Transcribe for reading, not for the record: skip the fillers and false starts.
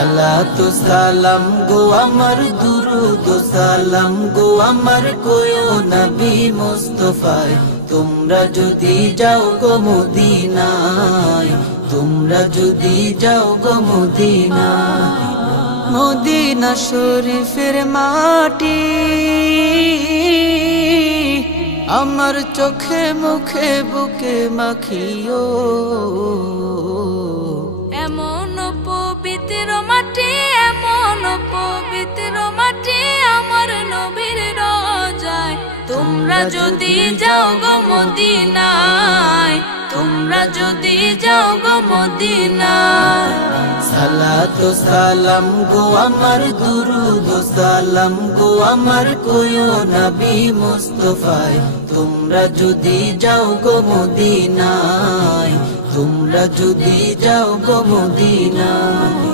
সালাতু সালাম গো আমার, দুরুদ সালাম গো আমার, কোয়ো নবী মুস্তাফায়। তোমরা যদি যাও গো মদিনায়, তোমরা যদি যাও গো মদিনায়। মদিনা শরীফের মাটি আমার চোখে মুখে বুকে মাখিও। এমন পবিত্র মাটি, এমন পবিত্র মাটি আমার নবীর রোজায়। তোমরা যদি যাও গো মদিনায়, তোমরা যদি যাও গো মদিনায়। সালাতু সালাম গো আমার, দুরুদ সালাম গো আমার, কোয়ো নবী মুস্তাফায়। তোমরা যদি যাও গো মদিনায়, তোমরা যদি যাও গো মদিনায়।